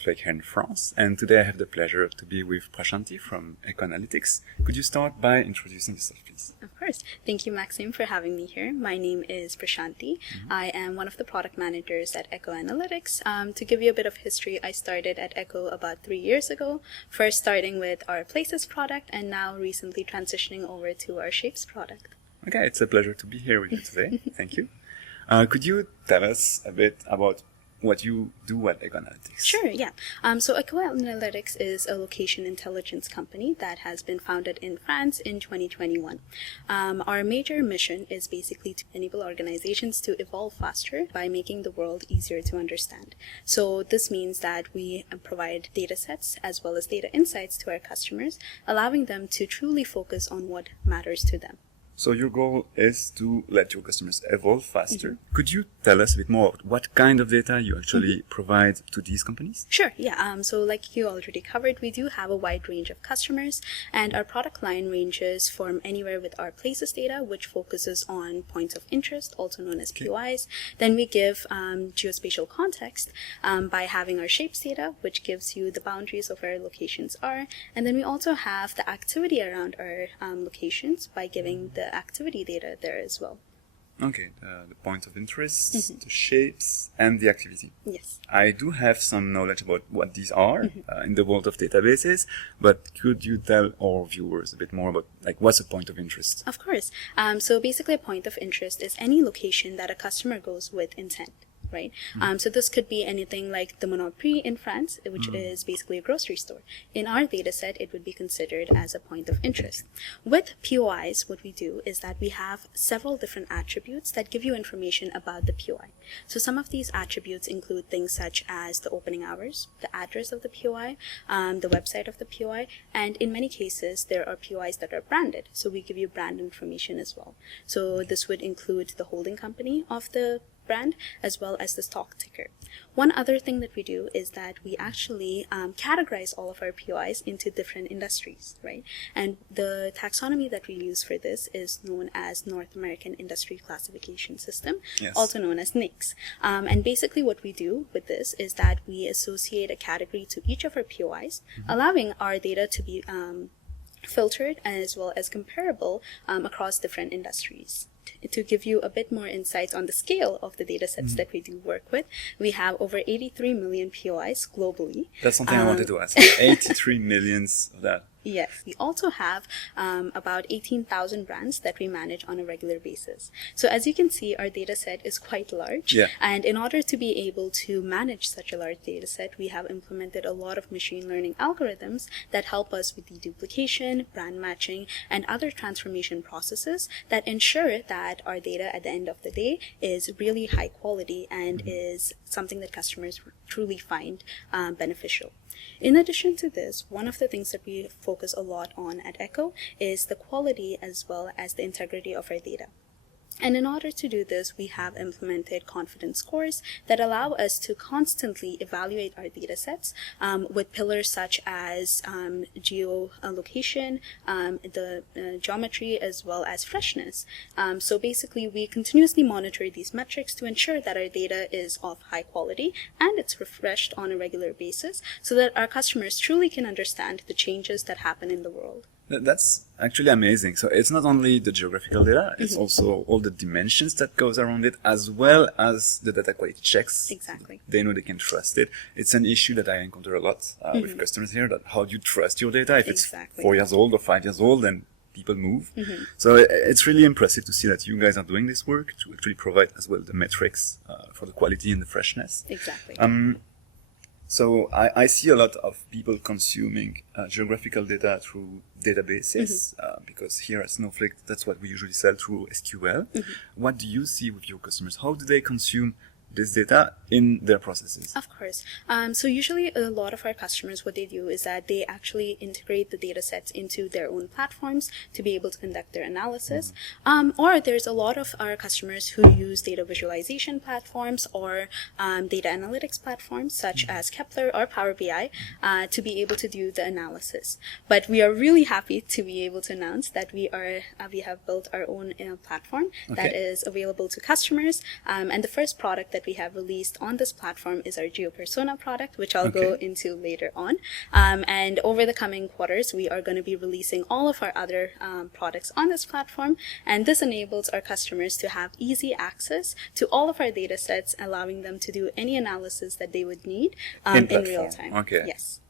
Snowflake here in France, and today I have the pleasure to be with Prashanthi from Eco-Analytics. Could you start by introducing yourself, please? Of course. Thank you, Maxime, for having me here. My name is Prashanthi. I am one of the product managers at Eco-Analytics. To give you a bit of history, I started at Eco about 3 years ago, first starting with our Places product and now recently transitioning over to our Shapes product. Okay, it's a pleasure to be here with you today. Thank you. Could you tell us a bit about what you do at Eco-Analytics? Sure, yeah. So Eco-Analytics is a location intelligence company that has been founded in France in 2021. Our major mission is basically to enable organizations to evolve faster by making the world easier to understand. So this means that we provide data sets as well as data insights to our customers, allowing them to truly focus on what matters to them. So your goal is to let your customers evolve faster. Could you tell us a bit more about what kind of data you actually provide to these companies? Sure, yeah. So like you already covered, we do have a wide range of customers, and our product line ranges from anywhere with our Places data, which focuses on points of interest, also known as POIs. Then we give geospatial context by having our Shapes data, which gives you the boundaries of where locations are. And then we also have the activity around our locations by giving the activity data there as well. Okay, the point of interest, the shapes, and the activity. Yes. I do have some knowledge about what these are in the world of databases, but could you tell our viewers a bit more about what's a point of interest? Of course. So basically a point of interest is any location that a customer goes with intent. Right. So this could be anything like the Monoprix in France, which is basically a grocery store. In our data set, it would be considered as a point of interest. With POIs, what we do is that we have several different attributes that give you information about the POI. So some of these attributes include things such as the opening hours, the address of the POI, the website of the POI, and in many cases, there are POIs that are branded. So we give you brand information as well. So this would include the holding company of the brand as well as the stock ticker. One other thing that we do is that we actually categorize all of our POIs into different industries, right? And the taxonomy that we use for this is known as North American Industry Classification System, also known as NAICS. And basically what we do with this is that we associate a category to each of our POIs, allowing our data to be filtered as well as comparable across different industries. To give you a bit more insights on the scale of the data sets that we do work with, we have over 83 million POIs globally. That's something I wanted to ask. 83 millions of that. Yes. We also have about 18,000 brands that we manage on a regular basis. So as you can see, our data set is quite large. Yeah. And in order to be able to manage such a large data set, we have implemented a lot of machine learning algorithms that help us with deduplication, brand matching, and other transformation processes that ensure that our data at the end of the day is really high quality and is something that customers truly find beneficial. In addition to this, one of the things that we focus a lot on at Eco is the quality as well as the integrity of our data. And in order to do this, we have implemented confidence scores that allow us to constantly evaluate our data sets with pillars such as geolocation, the geometry, as well as freshness. So basically, we continuously monitor these metrics to ensure that our data is of high quality and it's refreshed on a regular basis so that our customers truly can understand the changes that happen in the world. That's actually amazing. So it's not only the geographical data, it's also all the dimensions that goes around it, as well as the data quality checks. Exactly. They know they can trust it. It's an issue that I encounter a lot with customers here, that how do you trust your data if it's 4 years old or 5 years old and people move. So it's really impressive to see that you guys are doing this work to actually provide as well the metrics for the quality and the freshness. Exactly. So I see a lot of people consuming geographical data through databases because here at Snowflake, that's what we usually sell through SQL. What do you see with your customers? How do they consume this data in their processes? Of course. So usually a lot of our customers, what they do is that they actually integrate the data sets into their own platforms to be able to conduct their analysis. Or there's a lot of our customers who use data visualization platforms or data analytics platforms such as Kepler or Power BI to be able to do the analysis. But we are really happy to be able to announce that we have built our own platform that is available to customers. And the first product that that we have released on this platform is our GeoPersona product, which I'll go into later on. And over the coming quarters, we are going to be releasing all of our other products on this platform. And this enables our customers to have easy access to all of our data sets, allowing them to do any analysis that they would need in real time. Okay. Yes.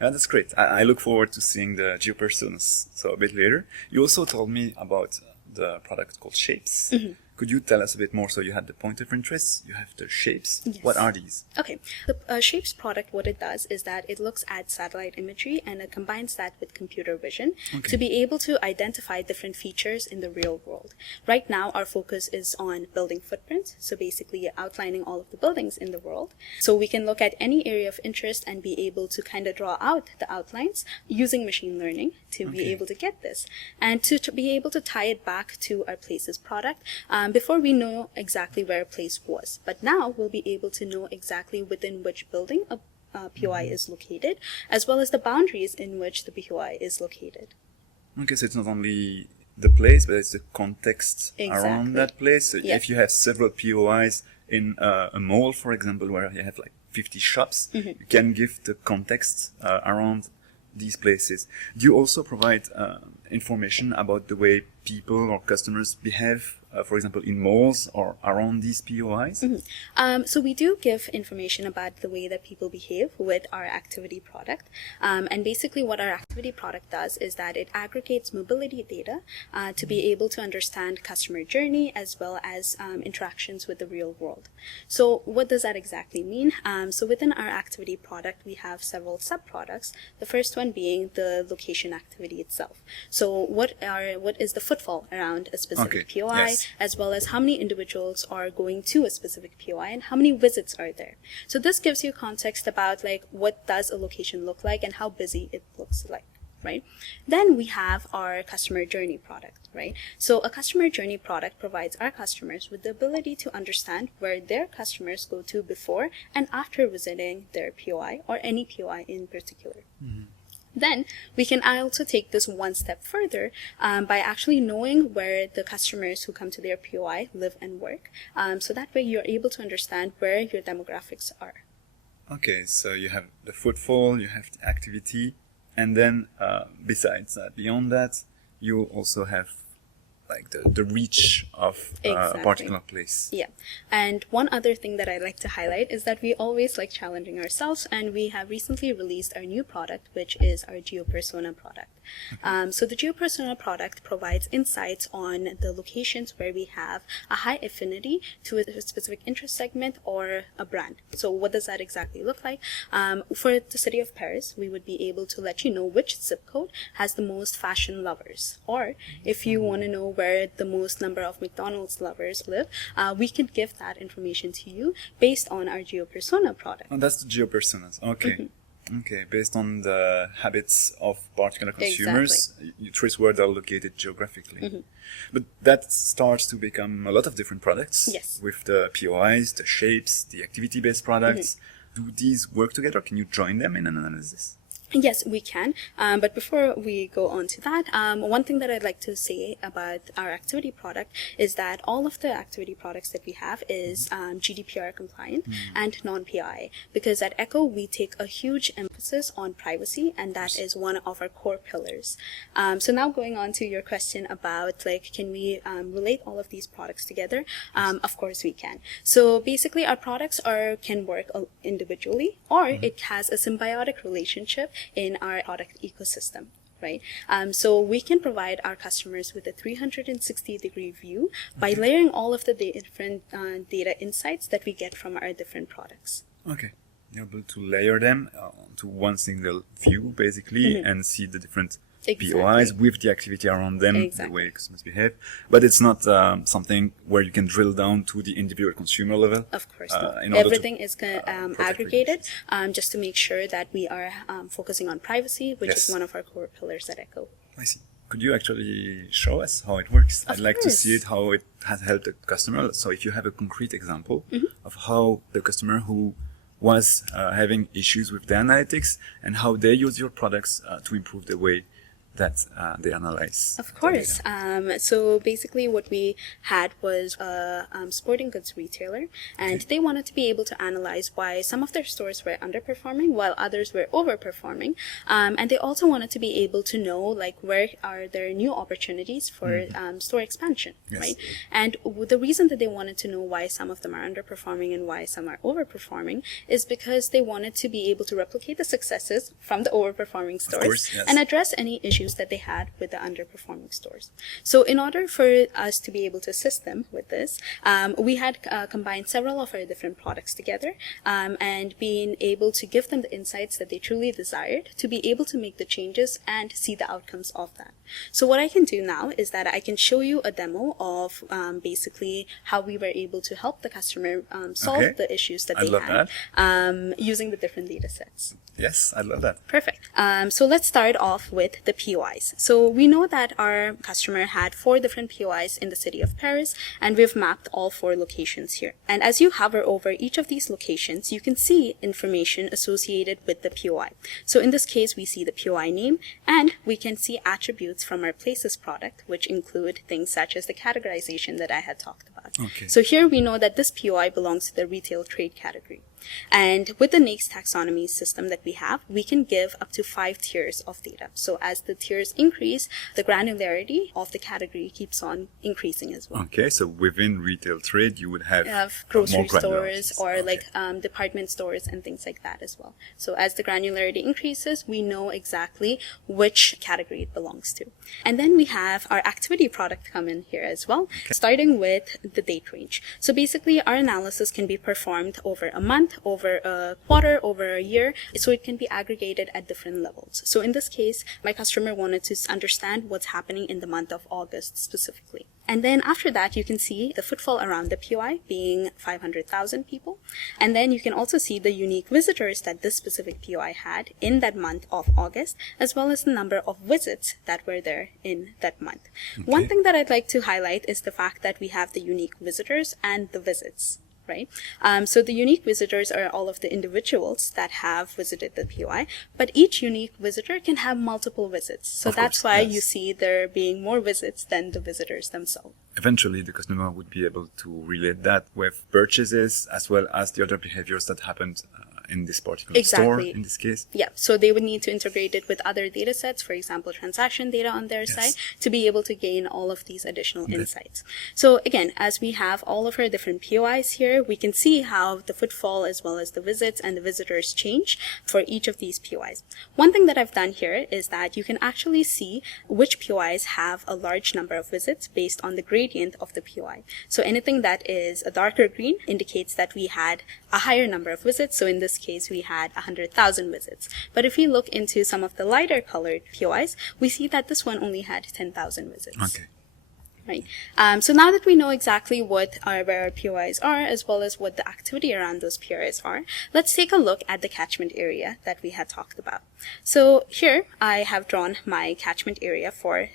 Yeah, that's great. I look forward to seeing the GeoPersonas so a bit later. You also told me about the product called Shapes. Could you tell us a bit more? So you had the point of interest, you have the shapes. Yes. What are these? Okay. The Shapes product, what it does is that it looks at satellite imagery and it combines that with computer vision to be able to identify different features in the real world. Right now, our focus is on building footprints, so basically outlining all of the buildings in the world. So we can look at any area of interest and be able to kind of draw out the outlines using machine learning to be able to get this. And to be able to tie it back to our Places product, before we know exactly where a place was. But now we'll be able to know exactly within which building a POI is located, as well as the boundaries in which the POI is located. Okay, so it's not only the place, but it's the context around that place. So if you have several POIs in a mall, for example, where you have like 50 shops, you can give the context around these places. Do you also provide information about the way people or customers behave, for example, in malls or around these POIs? So we do give information about the way that people behave with our activity product. And basically what our activity product does is that it aggregates mobility data to be able to understand customer journey as well as interactions with the real world. So what does that exactly mean? So within our activity product, we have several sub-products. The first one being the location activity itself. So what is the footfall around a specific POI, as well as how many individuals are going to a specific POI and how many visits are there. So this gives you context about like what does a location look like and how busy it looks like, right? Then we have our customer journey product, right? So a customer journey product provides our customers with the ability to understand where their customers go to before and after visiting their POI or any POI in particular. Then we can also take this one step further by actually knowing where the customers who come to their POI live and work. So that way you're able to understand where your demographics are. Okay, so you have the footfall, you have the activity, and then besides that, beyond that, you also have like the reach of a particular place. Yeah. And one other thing that I like to highlight is that we always like challenging ourselves, and we have recently released our new product, which is our GeoPersona product. So the GeoPersona product provides insights on the locations where we have a high affinity to a specific interest segment or a brand. So what does that exactly look like? For the city of Paris, we would be able to let you know which zip code has the most fashion lovers. Or if you want to know where the most number of McDonald's lovers live, we can give that information to you based on our GeoPersona product. Oh, that's the GeoPersonas. Okay. Okay, based on the habits of particular consumers, you trace where they're located geographically. But that starts to become a lot of different products. Yes. With the POIs, the shapes, the activity-based products. Do these work together? Can you join them in an analysis? Yes, we can. But before we go on to that, one thing that I'd like to say about our activity product is that all of the activity products that we have is GDPR compliant and non-PI. Because at Echo, we take a huge emphasis on privacy, and that is one of our core pillars. So now going on to your question about, like, can we relate all of these products together? Of course we can. So basically, our products can work individually, or it has a symbiotic relationship in our product ecosystem, right? So we can provide our customers with a 360-degree view by layering all of the different data insights that we get from our different products. Okay. You're able to layer them to one single view, basically, and see the different POIs with the activity around them, the way customers behave. But it's not something where you can drill down to the individual consumer level. Of course not. Everything is aggregated just to make sure that we are focusing on privacy, which is one of our core pillars at Echo. I see. Could you actually show us how it works? I'd like to course. see it, how it has helped the customer. So if you have a concrete example of how the customer who was having issues with the analytics and how they use your products to improve the way that they analyze? Of course. So basically what we had was a sporting goods retailer, and they wanted to be able to analyze why some of their stores were underperforming while others were overperforming. And they also wanted to be able to know, like, where are there new opportunities for store expansion, right? And the reason that they wanted to know why some of them are underperforming and why some are overperforming is because they wanted to be able to replicate the successes from the overperforming stores and address any issues that they had with the underperforming stores. So in order for us to be able to assist them with this, we had combined several of our different products together and being able to give them the insights that they truly desired to be able to make the changes and see the outcomes of that. So what I can do now is that I can show you a demo of basically how we were able to help the customer solve the issues that they had using the different data sets. Yes, I love that. Perfect. So let's start off with the POIs. So we know that our customer had 4 different POIs in the city of Paris, and we've mapped all 4 locations here. And as you hover over each of these locations, you can see information associated with the POI. So in this case, we see the POI name, and we can see attributes from our Places product, which include things such as the categorization that I had talked about. So here we know that this POI belongs to the retail trade category. And with the NAICS taxonomy system that we have, we can give up to 5 tiers of data. So as the tiers increase, the granularity of the category keeps on increasing as well. Okay, so within retail trade, you would have grocery stores or like department stores and things like that as well. So as the granularity increases, we know exactly which category it belongs to. And then we have our activity product come in here as well, starting with the date range. So basically, our analysis can be performed over a month, over a quarter, over a year, so it can be aggregated at different levels. So in this case, my customer wanted to understand what's happening in the month of August specifically. And then after that, you can see the footfall around the POI being 500,000 people. And then you can also see the unique visitors that this specific POI had in that month of August, as well as the number of visits that were there in that month. One thing that I'd like to highlight is the fact that we have the unique visitors and the visits. Right? So the unique visitors are all of the individuals that have visited the POI, but each unique visitor can have multiple visits. So that's why you see there being more visits than the visitors themselves. Eventually, the customer would be able to relate that with purchases as well as the other behaviors that happened in this particular store, in this case. Yeah, so they would need to integrate it with other data sets, for example, transaction data on their side, to be able to gain all of these additional insights. So again, as we have all of our different POIs here, we can see how the footfall as well as the visits and the visitors change for each of these POIs. One thing that I've done here is that you can actually see which POIs have a large number of visits based on the gradient of the POI. So anything that is a darker green indicates that we had a higher number of visits. So in this case, we had 100,000 visits. But if we look into some of the lighter colored POIs, we see that this one only had 10,000 visits. Okay. Right. So now that we know exactly what where our POIs are, as well as what the activity around those POIs are, let's take a look at the catchment area that we had talked about. So here I have drawn my catchment area for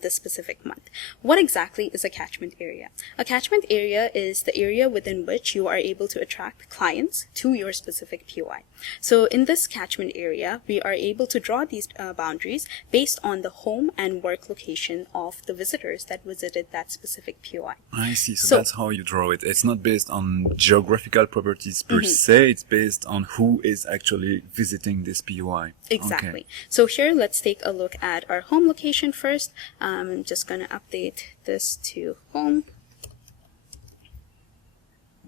this specific month. What exactly is a catchment area? A catchment area is the area within which you are able to attract clients to your specific POI. So in this catchment area, we are able to draw these boundaries based on the home and work location of the visitors that visited that specific POI. I see. So that's how you draw it. It's not based on geographical properties per se. It's based on who is actually visiting this POI. Exactly. Okay. So here, let's take a look at our home location first. I'm just going to update this to home.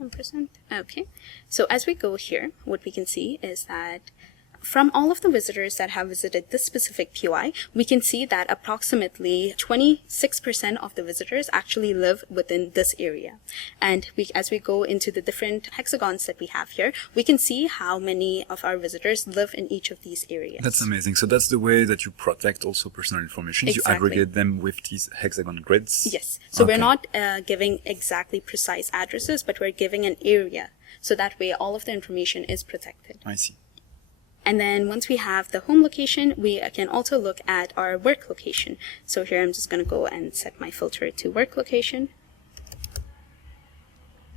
1%. Okay. So as we go here, what we can see is that from all of the visitors that have visited this specific POI, we can see that approximately 26% of the visitors actually live within this area. And as we go into the different hexagons that we have here, we can see how many of our visitors live in each of these areas. That's amazing. So that's the way that you protect also personal information. You aggregate them with these hexagon grids. Yes. So we're not giving exactly precise addresses, but we're giving an area. So that way all of the information is protected. I see. And then once we have the home location, we can also look at our work location. So here I'm just going to go and set my filter to work location.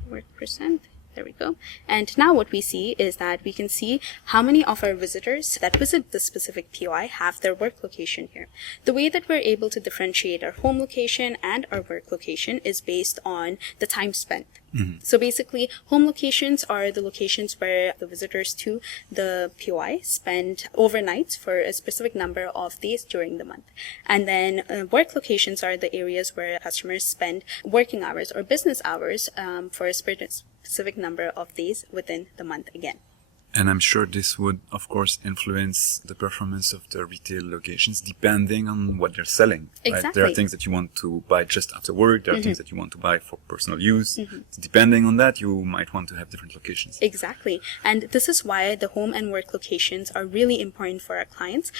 Work %. There we go. And now what we see is that we can see how many of our visitors that visit the specific POI have their work location here. The way that we're able to differentiate our home location and our work location is based on the time spent. So basically, home locations are the locations where the visitors to the POI spend overnights for a specific number of days during the month. And then work locations are the areas where customers spend working hours or business hours for a specific number of days within the month again. And I'm sure this would, of course, influence the performance of the retail locations depending on what they're selling. Exactly. Right? There are things that you want to buy just after work. There are things that you want to buy for personal use. Depending on that, you might want to have different locations. Exactly. And this is why the home and work locations are really important for our clients,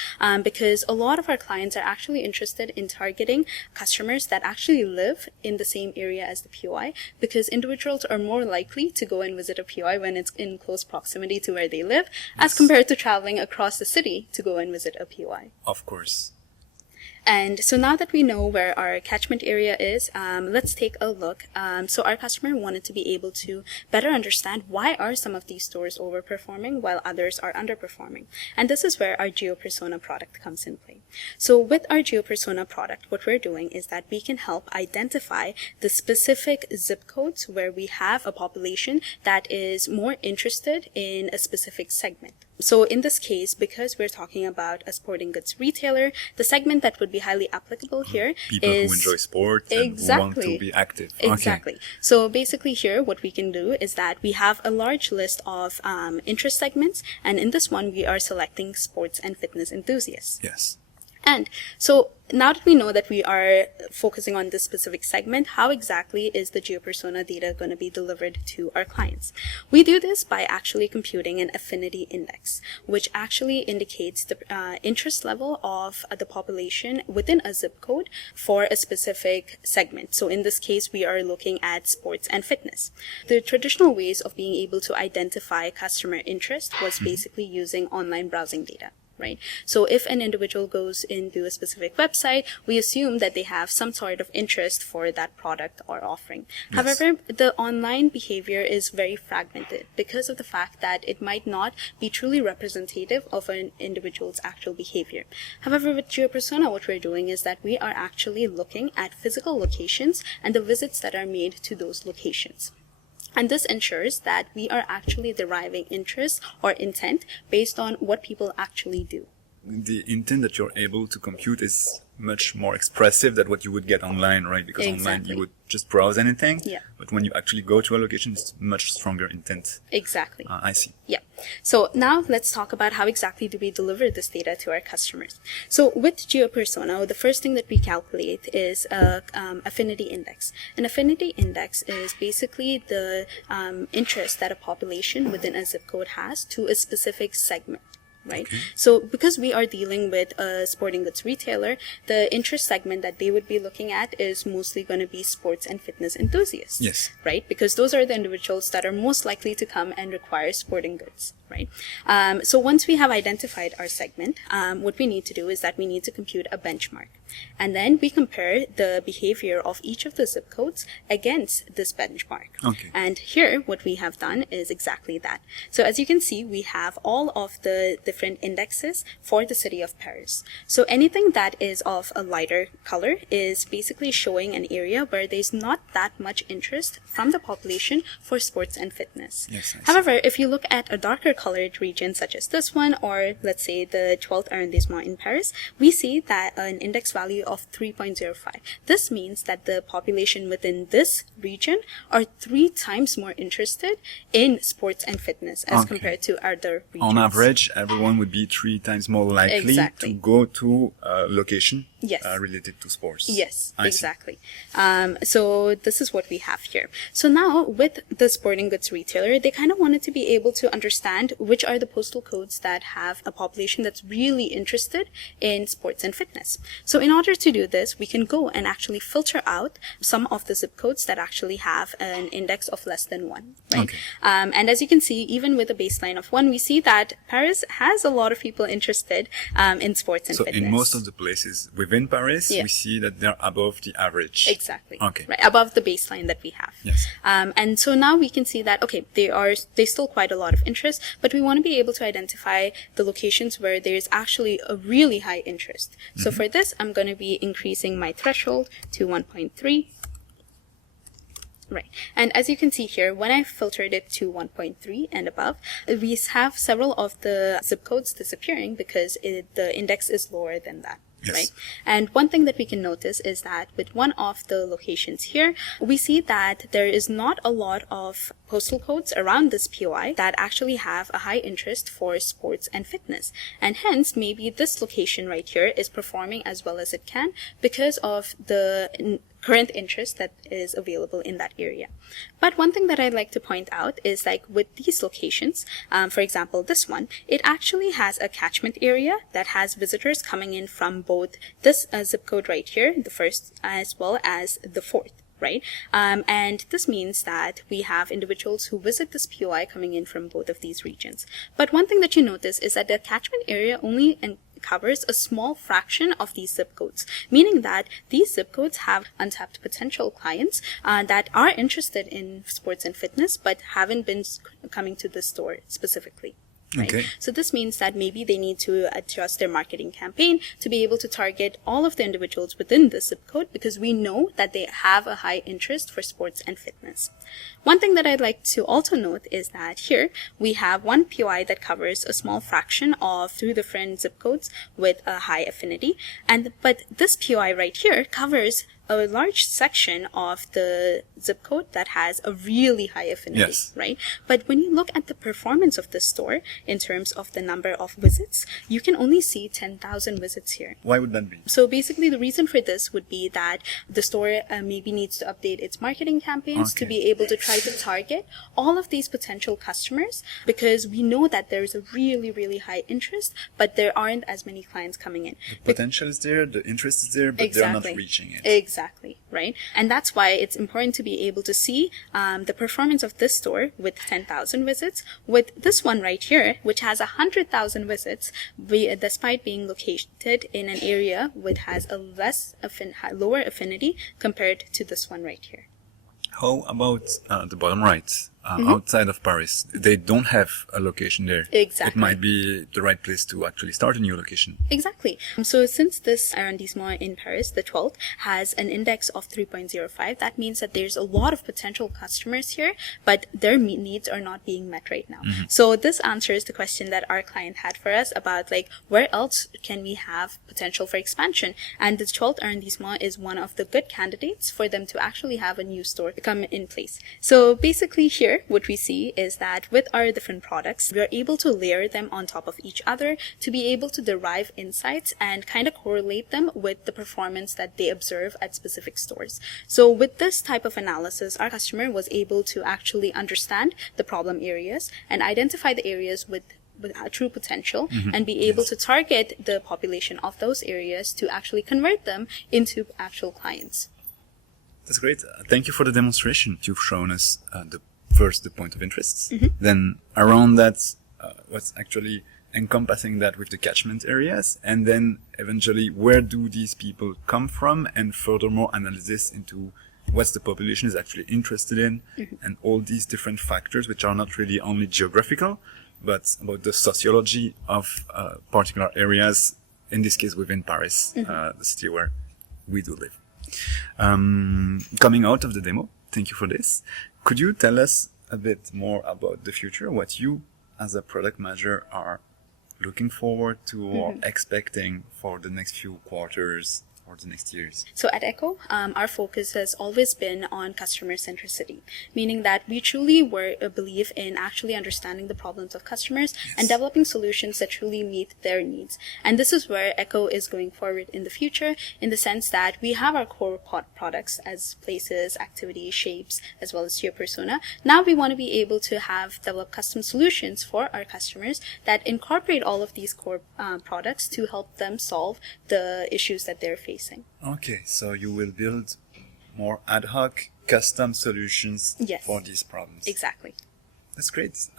because a lot of our clients are actually interested in targeting customers that actually live in the same area as the POI, because individuals are more likely to go and visit a POI when it's in close proximity to where they live, as compared to traveling across the city to go and visit a POI. Of course. And so now that we know where our catchment area is, let's take a look. So our customer wanted to be able to better understand why are some of these stores overperforming while others are underperforming. And this is where our GeoPersona product comes in play. So with our GeoPersona product, what we're doing is that we can help identify the specific zip codes where we have a population that is more interested in a specific segment. So in this case, because we're talking about a sporting goods retailer, the segment that would be highly applicable here People is who enjoy sports and who want to be active. Exactly. Okay. So basically here, what we can do is that we have a large list of interest segments, and in this one, we are selecting sports and fitness enthusiasts. Yes. And so now that we know that we are focusing on this specific segment, how exactly is the GeoPersona data going to be delivered to our clients? We do this by actually computing an affinity index, which actually indicates the interest level of the population within a zip code for a specific segment. So in this case, we are looking at sports and fitness. The traditional ways of being able to identify customer interest was basically using online browsing data. Right? So if an individual goes into a specific website, we assume that they have some sort of interest for that product or offering. Yes. However, the online behavior is very fragmented because of the fact that it might not be truly representative of an individual's actual behavior. However, with GeoPersona, what we're doing is that we are actually looking at physical locations and the visits that are made to those locations. And this ensures that we are actually deriving interest or intent based on what people actually do. The intent that you're able to compute is much more expressive than what you would get online, right? Because online you would just browse anything. Yeah. But when you actually go to a location, it's much stronger intent. Exactly. I see. Yeah. So now let's talk about how exactly do we deliver this data to our customers. So with GeoPersona, the first thing that we calculate is a affinity index. An affinity index is basically the interest that a population within a zip code has to a specific segment. Right? Okay. So because we are dealing with a sporting goods retailer, the interest segment that they would be looking at is mostly going to be sports and fitness enthusiasts. Yes. Right? Because those are the individuals that are most likely to come and require sporting goods. Right? So once we have identified our segment, what we need to do is that we need to compute a benchmark. And then we compare the behavior of each of the zip codes against this benchmark. Okay. And here, what we have done is exactly that. So as you can see, we have all of the different indexes for the city of Paris. So anything that is of a lighter color is basically showing an area where there's not that much interest from the population for sports and fitness. Yes, I see. However, if you look at a darker colored region such as this one, or let's say the 12th arrondissement in Paris, we see that an index value of 3.05. This means that the population within this region are 3 times more interested in sports and fitness as compared to other regions. On average, everyone would be 3 times more likely to go to a location related to sports. Yes, I exactly. So this is what we have here. So now with the sporting goods retailer, they kind of wanted to be able to understand understand which are the postal codes that have a population that's really interested in sports and fitness. So in order to do this, we can go and actually filter out some of the zip codes that actually have an index of less than 1, right? Okay. And as you can see, even with a baseline of 1, we see that Paris has a lot of people interested in sports and fitness. So in most of the places within Paris, we see that they're above the average. Exactly. Okay. Right, above the baseline that we have. Yes. And so now we can see that, okay, there's still quite a lot of interest, but we want to be able to identify the locations where there's actually a really high interest. So for this, I'm going to be increasing my threshold to 1.3. Right. And as you can see here, when I filtered it to 1.3 and above, we have several of the zip codes disappearing because the index is lower than that. Yes. Right. And one thing that we can notice is that with one of the locations here, we see that there is not a lot of postal codes around this POI that actually have a high interest for sports and fitness. And hence, maybe this location right here is performing as well as it can because of the current interest that is available in that area. But one thing that I'd like to point out is like with these locations, for example, this one, it actually has a catchment area that has visitors coming in from both this zip code right here, the first, as well as the fourth. Right? And this means that we have individuals who visit this POI coming in from both of these regions. But one thing that you notice is that the catchment area only covers a small fraction of these zip codes, meaning that these zip codes have untapped potential clients that are interested in sports and fitness but haven't been coming to the store specifically. Right? Okay. So this means that maybe they need to adjust their marketing campaign to be able to target all of the individuals within the zip code because we know that they have a high interest for sports and fitness. One thing that I'd like to also note is that here we have one POI that covers a small fraction of 2 different zip codes with a high affinity, but this POI right here covers a large section of the zip code that has a really high affinity, yes. right? But when you look at the performance of the store in terms of the number of visits, you can only see 10,000 visits here. Why would that be? So basically the reason for this would be that the store maybe needs to update its marketing campaigns to be able to try to target all of these potential customers because we know that there's a really, really high interest, but there aren't as many clients coming in. The potential is there, the interest is there, but they're not reaching it. Exactly, right? And that's why it's important to be able to see the performance of this store with 10,000 visits, with this one right here, which has 100,000 visits, despite being located in an area which has a lower affinity compared to this one right here. How about the bottom right? Outside of Paris, they don't have a location there. Exactly. It might be the right place to actually start a new location. Exactly. So since this arrondissement in Paris, the 12th, has an index of 3.05, that means that there's a lot of potential customers here, but their needs are not being met right now. So this answers the question that our client had for us about like, where else can we have potential for expansion? And the 12th arrondissement is one of the good candidates for them to actually have a new store come in place. So basically here, what we see is that with our different products, we are able to layer them on top of each other to be able to derive insights and kind of correlate them with the performance that they observe at specific stores. So with this type of analysis, our customer was able to actually understand the problem areas and identify the areas with a true potential and be able to target the population of those areas to actually convert them into actual clients. That's great. Thank you for the demonstration. You've shown us the point of interest. Then around that, what's actually encompassing that with the catchment areas, and then eventually where do these people come from, and furthermore analysis into what's the population is actually interested in, and all these different factors which are not really only geographical, but about the sociology of particular areas, in this case within Paris, the city where we do live. Coming out of the demo, thank you for this. Could you tell us a bit more about the future, what you as a product manager are looking forward to or expecting for the next few quarters for the next years? So at Echo, our focus has always been on customer centricity, meaning that we truly believe in actually understanding the problems of customers and developing solutions that truly meet their needs. And this is where Echo is going forward in the future, in the sense that we have our core products as places, activities, shapes, as well as GeoPersona. Now we want to be able to develop custom solutions for our customers that incorporate all of these core products to help them solve the issues that they're facing. Okay, so you will build more ad hoc, custom solutions for these problems. Exactly. That's great.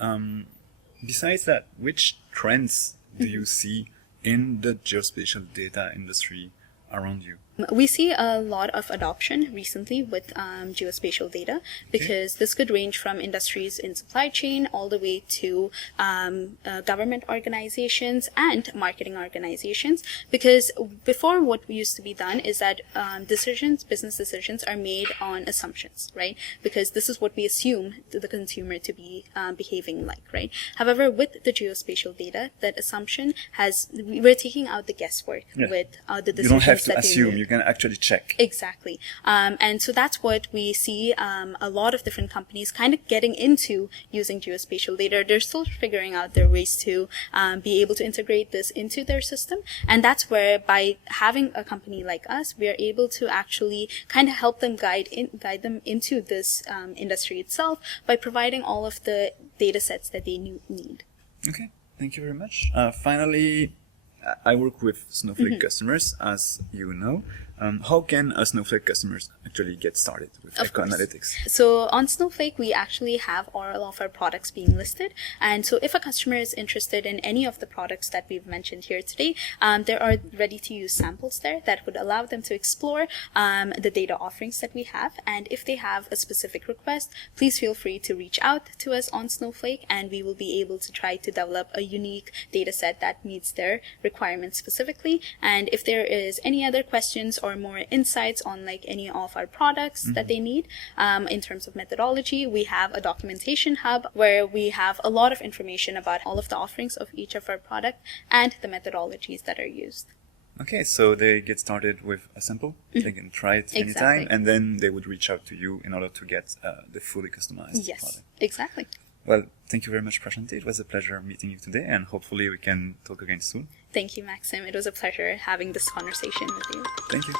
Besides that, which trends do you see in the geospatial data industry around you? We see a lot of adoption recently with geospatial data, because this could range from industries in supply chain all the way to government organizations and marketing organizations. Because before, what used to be done is that business decisions are made on assumptions, right? Because this is what we assume the consumer to be behaving like, right? However, with the geospatial data, that assumption we're taking out the guesswork with the decisions. You don't have to that assume. You can actually check. Exactly. And so that's what we see a lot of different companies kind of getting into using geospatial data. They're still figuring out their ways to be able to integrate this into their system. And that's where, by having a company like us, we are able to actually kind of help them guide them into this industry itself by providing all of the data sets that they need. Okay. Thank you very much. Finally, I work with Snowflake customers, as you know. How can a Snowflake customers actually get started with Echo Analytics? So on Snowflake, we actually have all of our products being listed. And so if a customer is interested in any of the products that we've mentioned here today, there are ready-to-use samples there that would allow them to explore the data offerings that we have. And if they have a specific request, please feel free to reach out to us on Snowflake, and we will be able to try to develop a unique data set that meets their requirements specifically. And if there is any other questions or more insights on like any of our products that they need, in terms of methodology, we have a documentation hub where we have a lot of information about all of the offerings of each of our products and the methodologies that are used. Okay, so they get started with a sample, they can try it anytime, and then they would reach out to you in order to get the fully customized product. Exactly. Well, thank you very much, Prashanthi. It was a pleasure meeting you today, and hopefully we can talk again soon. Thank you, Maxim. It was a pleasure having this conversation with you. Thank you.